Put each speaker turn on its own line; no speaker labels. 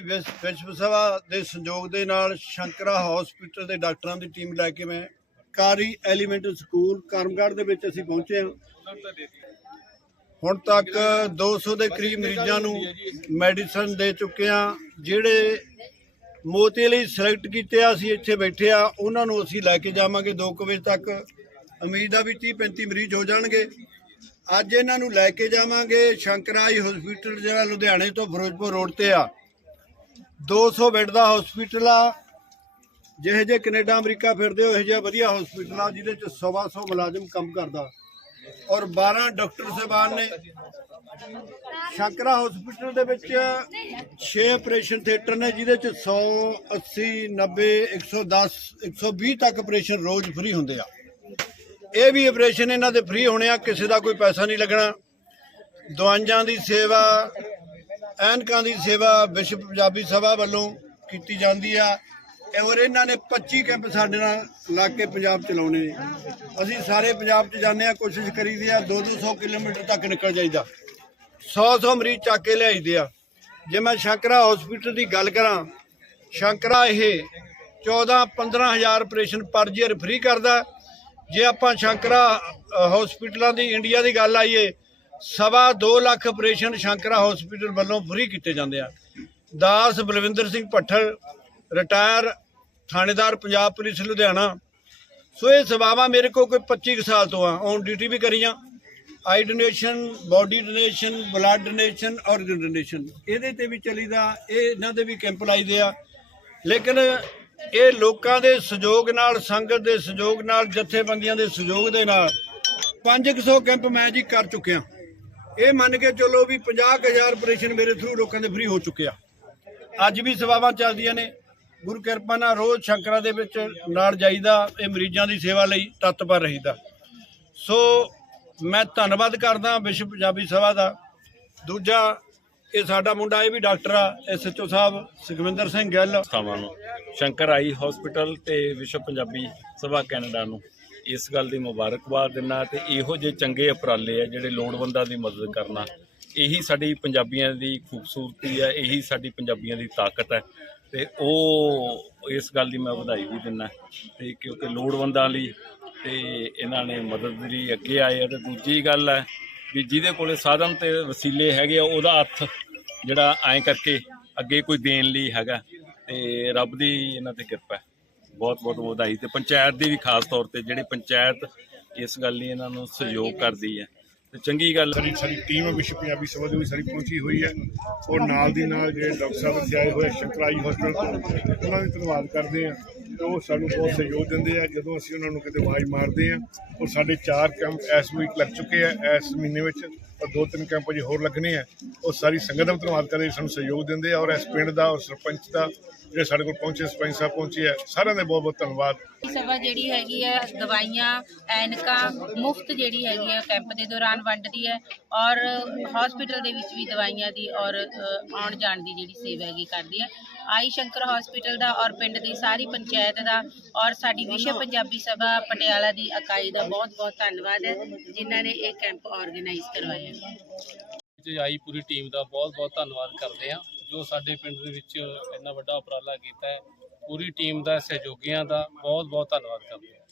ਵਿਸ- ਵਿਸ਼ਵ ਸਭਾ ਦੇ ਸੰਯੋਗ ਦੇ ਨਾਲ ਸ਼ੰਕਰਾ ਹਸਪੀਟਲ ਦੇ ਡਾਕਟਰਾਂ ਦੀ ਟੀਮ ਲੈ ਕੇ ਮੈਂ ਕਾਰੀ ਐਲੀਮੈਂਟਲ ਸਕੂਲ ਕਰਮਗੜ੍ਹ ਦੇ ਵਿੱਚ ਅਸੀਂ ਪਹੁੰਚੇ ਹਾਂ। ਹੁਣ ਤੱਕ 200 ਦੇ ਕਰੀਬ ਮਰੀਜ਼ਾਂ ਨੂੰ ਮੈਡੀਸਨ ਦੇ ਚੁੱਕੇ ਹਾਂ। ਜਿਹੜੇ ਮੋਤੀ ਲਈ ਸਿਲੈਕਟ ਕੀਤੇ ਆ, ਅਸੀਂ ਇੱਥੇ ਬੈਠੇ ਆ, ਉਹਨਾਂ ਨੂੰ ਅਸੀਂ ਲੈ ਕੇ ਜਾਵਾਂਗੇ। 2 ਵਜੇ ਤੱਕ ਉਮੀਦ ਆ ਵੀ 30 35 ਮਰੀਜ਼ ਹੋ ਜਾਣਗੇ। ਅੱਜ ਇਹਨਾਂ ਨੂੰ ਲੈ ਕੇ ਜਾਵਾਂਗੇ ਸ਼ੰਕਰਾਈ ਹਸਪੀਟਲ ਜਿਹੜਾ ਲੁਧਿਆਣੇ ਤੋਂ ਫਿਰੋਜ਼ਪੁਰ ਰੋਡ ਤੇ ਆ। 200 ਬੈੱਡ ਦਾ ਹਸਪੀਟਲ ਆ। ਜਿਹੇ ਜੇ ਕੈਨੇਡਾ, ਅਮਰੀਕਾ ਫਿਰਦੇ ਹੋ, ਇਹ ਜਿਹਾ ਵਧੀਆ ਹਸਪੀਟਲ ਆ, ਜਿਹਦੇ ਚ ਸਵਾ ਸੌ ਮੁਲਾਜ਼ਮ ਕੰਮ ਕਰਦਾ। ਔਰ 12 ਡਾਕਟਰ ਸਾਹਿਬਾਨ ਨੇ। ਸ਼ੰਕਰਾ ਹਸਪੀਟਲ ਦੇ ਵਿੱਚ 6 ਆਪਰੇਸ਼ਨ ਥੀਏਟਰ ਨੇ, ਜਿਹਦੇ ਚ 100 80 90 110 120 ਤੱਕ ਆਪਰੇਸ਼ਨ ਰੋਜ਼ ਫ੍ਰੀ ਹੁੰਦੇ ਆ। ਇਹ ਵੀ ਆਪਰੇਸ਼ਨ ਇਹਨਾਂ ਦੇ ਫ੍ਰੀ ਹੋਣੇ ਆ, ਕਿਸੇ ਦਾ ਕੋਈ ਪੈਸਾ ਨਹੀਂ ਲੱਗਣਾ। ਦਵਾਈਆਂ ਦੀ ਸੇਵਾ ਐਨਕਾਂ ਦੀ ਸੇਵਾ ਵਿਸ਼ਵ ਪੰਜਾਬੀ ਸਭਾ ਵੱਲੋਂ ਕੀਤੀ ਜਾਂਦੀ ਆ ਔਰ ਇਹਨਾਂ ਨੇ 25 ਕੈਂਪ ਸਾਡੇ ਨਾਲ ਲਾ ਕੇ ਪੰਜਾਬ ਚਲਾਉਣੇ ਨੇ। ਅਸੀਂ ਸਾਰੇ ਪੰਜਾਬ 'ਚ ਜਾਂਦੇ ਆ ਕੋਸ਼ਿਸ਼ ਕਰੀਦੀ ਆ 2-200 ਕਿਲੋਮੀਟਰ ਤੱਕ ਨਿਕਲ ਜਾਈਦਾ। 100-100 ਮਰੀਜ਼ ਚੱਕ ਕੇ ਲਿਆਈਦੇ ਆ। ਜੇ ਮੈਂ ਸ਼ੰਕਰਾ ਹਸਪੀਟਲ ਦੀ ਗੱਲ ਕਰਾਂ ਸ਼ੰਕਰਾ ਇਹ 14-15000 ਆਪਰੇਸ਼ਨ ਪਰ ਈਅਰ ਫ੍ਰੀ ਕਰਦਾ। ਜੇ ਆਪਾਂ ਸ਼ੰਕਰਾ ਅ, ਹਸਪੀਟਲਾਂ ਦੀ ਇੰਡੀਆ ਦੀ ਗੱਲ ਆਈਏ ਸਵਾ 2 ਲੱਖ ਆਪਰੇਸ਼ਨ ਸ਼ੰਕਰਾ ਹਸਪੀਟਲ ਵੱਲੋਂ ਫ੍ਰੀ ਕੀਤੇ ਜਾਂਦੇ ਆ। ਦਾਸ ਬਲਵਿੰਦਰ ਸਿੰਘ ਭੱਠਲ, ਰਿਟਾਇਰ ਥਾਣੇਦਾਰ ਪੰਜਾਬ ਪੁਲਿਸ ਲੁਧਿਆਣਾ। ਸੋ ਇਹ ਸੇਵਾਵਾਂ ਮੇਰੇ ਕੋਲ ਕੋਈ 25 ਕੁ ਸਾਲ ਤੋਂ ਆ। ਔਨ ਡਿਊਟੀ ਵੀ ਕਰੀਆਂ। Eye donation body donation blood donation organ donation ਇਹਦੇ ਤੇ ਵੀ ਚੱਲੀਦਾ, ਇਹ ਇਹਨਾਂ ਦੇ ਵੀ ਕੈਂਪ ਲਾਈਦੇ ਆ। ਲੇਕਿਨ ਇਹ ਲੋਕਾਂ ਦੇ ਸਹਿਯੋਗ ਨਾਲ, ਸੰਗਤ ਦੇ ਸਹਿਯੋਗ ਨਾਲ, ਜਥੇਬੰਦੀਆਂ ਦੇ ਸਹਿਯੋਗ ਦੇ ਨਾਲ 500 ਕੈਂਪ ਮੈਂ ਜੀ ਕਰ ਚੁੱਕਿਆ। ਇਹ ਮੰਨ ਕੇ ਚੱਲੋ ਵੀ 50000 ਆਪਰੇਸ਼ਨ ਮੇਰੇ ਥਰੂ ਲੋਕਾਂ ਦੇ ਫ੍ਰੀ ਹੋ ਚੁੱਕੇ ਆ। ਅੱਜ ਵੀ ਸੇਵਾਵਾਂ ਚੱਲਦੀਆਂ ਨੇ। ਗੁਰੂ ਕਿਰਪਾ ਨਾਲ ਰੋਜ਼ ਸ਼ੰਕਰਾ ਦੇ ਵਿੱਚ ਨਾਲ ਜਾਈਦਾ, ਇਹ ਮਰੀਜ਼ਾਂ ਦੀ ਸੇਵਾ ਲਈ ਤਤਪਰ ਰਹੀਦਾ। ਸੋ ਮੈਂ ਧੰਨਵਾਦ ਕਰਦਾ ਵਿਸ਼ਵ ਪੰਜਾਬੀ ਸਭਾ ਦਾ। ਦੂਜਾ, ਇਹ ਸਾਡਾ ਮੁੰਡਾ ਇਹ ਵੀ ਡਾਕਟਰ ਆ ਐਸਐਚਓ ਸਾਹਿਬ, ਸੁਖਵਿੰਦਰ ਸਿੰਘ ਗਿੱਲ।
ਸੰਸਥਾਵਾਂ ਨੂੰ। ਸ਼ੰਕਰ ਆਈ ਹਸਪੀਟਲ ਤੇ ਵਿਸ਼ਵ ਪੰਜਾਬੀ ਸਭਾ ਕੈਨੇਡਾ ਨੂੰ। ਇਸ ਗੱਲ ਦੀ ਮੁਬਾਰਕਬਾਦ ਦਿੰਦਾ ਤੇ ਇਹੋ ਜਿਹੇ ਚੰਗੇ ਉਪਰਾਲੇ ਆ ਜਿਹੜੇ ਲੋੜਵੰਦਾਂ ਦੀ ਮਦਦ ਕਰਨਾ। ਇਹੀ ਸਾਡੀ ਪੰਜਾਬੀਆਂ ਦੀ ਖੂਬਸੂਰਤੀ ਹੈ ਇਹੀ ਸਾਡੀ ਪੰਜਾਬੀਆਂ ਦੀ ਤਾਕਤ ਹੈ ਤੇ ਉਹ ਇਸ ਗੱਲ ਦੀ ਮੈਂ ਵਧਾਈ ਵੀ ਦਿੰਦਾ। ਤੇ ਕਿਉਂਕਿ ਲੋੜਵੰਦਾਂ ਲਈ ਤੇ ਇਹਨਾਂ ਨੇ ਮਦਦ ਲਈ ਅੱਗੇ ਆਏ ਆ ਤੇ ਦੂਜੀ ਗੱਲ ਹੈ ਵੀ ਜਿਹਦੇ ਕੋਲੇ ਸਾਧਨ ਤੇ ਵਸੀਲੇ ਹੈਗੇ ਆ, ਉਹਦਾ ਹੱਥ ਜਿਹੜਾ ਐਂ ਕਰਕੇ ਅੱਗੇ ਕੋਈ ਦੇਣ ਲਈ ਹੈਗਾ। ਤੇ ਰੱਬ ਦੀ ਇਹਨਾਂ ਤੇ ਕਿਰਪਾ ਹੈ। ਬਹੁਤ ਬਹੁਤ ਵਧਾਈ ਤੇ ਪੰਚਾਇਤ ਦੀ ਵੀ ਖਾਸ ਤੌਰ ਤੇ ਜਿਹੜੀ ਪੰਚਾਇਤ ਇਸ ਗੱਲ ਲਈ ਇਹਨਾਂ ਨੂੰ ਸਹਿਯੋਗ ਕਰਦੀ ਹੈ। ਤੇ ਚੰਗੀ ਗੱਲ
ਸਾਡੀ ਸਾਡੀ ਟੀਮ ਵਿਸ਼ਵ ਪੰਜਾਬੀ ਸਭਾ ਦੀ ਵੀ ਸਾਰੀ ਪਹੁੰਚੀ ਹੋਈ ਹੈ। ਔਰ ਨਾਲ ਦੀ ਨਾਲ ਜਿਹੜੇ ਡਾਕਟਰ ਸਾਹਿਬ ਇੱਥੇ ਆਏ ਹੋਏ, ਸ਼ੰਕਰਾਈ ਹਸਪਤਾਲ ਤੋਂ, ਉਹਨਾਂ ਦਾ ਧੰਨਵਾਦ ਕਰਦੇ ਆ ਉਹ ਸਾਨੂੰ ਬਹੁਤ ਸਹਿਯੋਗ ਦਿੰਦੇ ਆ, ਜਦੋਂ ਅਸੀਂ ਉਹਨਾਂ ਨੂੰ ਕਿਤੇ ਆਵਾਜ਼ ਮਾਰਦੇ ਆ ਔਰ ਸਾਡੇ ਚਾਰ ਕੈਂਪ ਇਸ ਵੀਕ ਲੱਗ ਚੁੱਕੇ ਆ, ਇਸ ਮਹੀਨੇ ਵਿੱਚ, ਔਰ ਦੋ ਤਿੰਨ ਕੈਂਪ ਅਜੇ ਹੋਰ ਲੱਗਣੇ ਆ, ਉਹ ਸਾਰੀ ਸੰਗਤ ਦਾ ਧੰਨਵਾਦ ਕਰਦੇ ਸਾਨੂੰ ਸਹਿਯੋਗ ਦਿੰਦੇ ਆ, ਔਰ ਇਸ ਪਿੰਡ ਦਾ, ਔਰ ਸਰਪੰਚ ਦਾ, ਜਿਹੜੇ ਸਾਡੇ ਕੋਲ ਪਹੁੰਚੇ, ਸਰਪੰਚ ਸਾਹਿਬ ਪਹੁੰਚੇ ਆ, ਸਾਰਿਆਂ ਦਾ ਬਹੁਤ ਬਹੁਤ ਧੰਨਵਾਦ।
ਸਭਾ ਜਿਹੜੀ ਹੈਗੀ ਹੈ ਦਵਾਈਆਂ, ਐਨਕਾਂ, ਮੁਫਤ ਜਿਹੜੀ ਹੈਗੀ ਹੈ ਕੈਂਪ ਦੇ ਦੌਰਾਨ ਵੰਡਦੀ ਹੈ, ਔਰ ਹਸਪੀਟਲ ਦੇ ਵਿੱਚ ਵੀ ਦਵਾਈਆਂ ਦੀ, ਔਰ ਆਉਣ ਜਾਣ ਦੀ ਜਿਹੜੀ ਸੇਵਾ ਹੈਗੀ ਕਰਦੀ ਹੈ। ਆਈ ਸ਼ੰਕਰ ਹਸਪੀਟਲ ਦਾ ਔਰ ਪਿੰਡ ਦੀ ਸਾਰੀ ਪੰਚਾਇਤ ਦਾ ਔਰ ਸਾਡੀ ਵਿਸ਼ਵ ਪੰਜਾਬੀ ਸਭਾ ਪਟਿਆਲਾ ਦੀ ਇਕਾਈ ਦਾ ਬਹੁਤ ਬਹੁਤ ਧੰਨਵਾਦ ਹੈ, ਜਿਨ੍ਹਾਂ ਨੇ ਇਹ ਕੈਂਪ ਆਰਗੇਨਾਈਜ਼ ਕਰਵਾਇਆ।
ਵਿੱਚ ਆਈ ਪੂਰੀ ਟੀਮ ਦਾ ਬਹੁਤ-ਬਹੁਤ ਧੰਨਵਾਦ ਕਰਦੇ ਹਾਂ, ਜੋ ਸਾਡੇ ਪਿੰਡ ਦੇ ਵਿੱਚ ਇੰਨਾ ਵੱਡਾ ਉਪਰਾਲਾ ਕੀਤਾ ਹੈ। ਪੂਰੀ ਟੀਮ ਦਾ, ਸਹਿਯੋਗੀਆਂ ਦਾ ਬਹੁਤ-ਬਹੁਤ ਧੰਨਵਾਦ ਕਰਦੇ ਹਾਂ।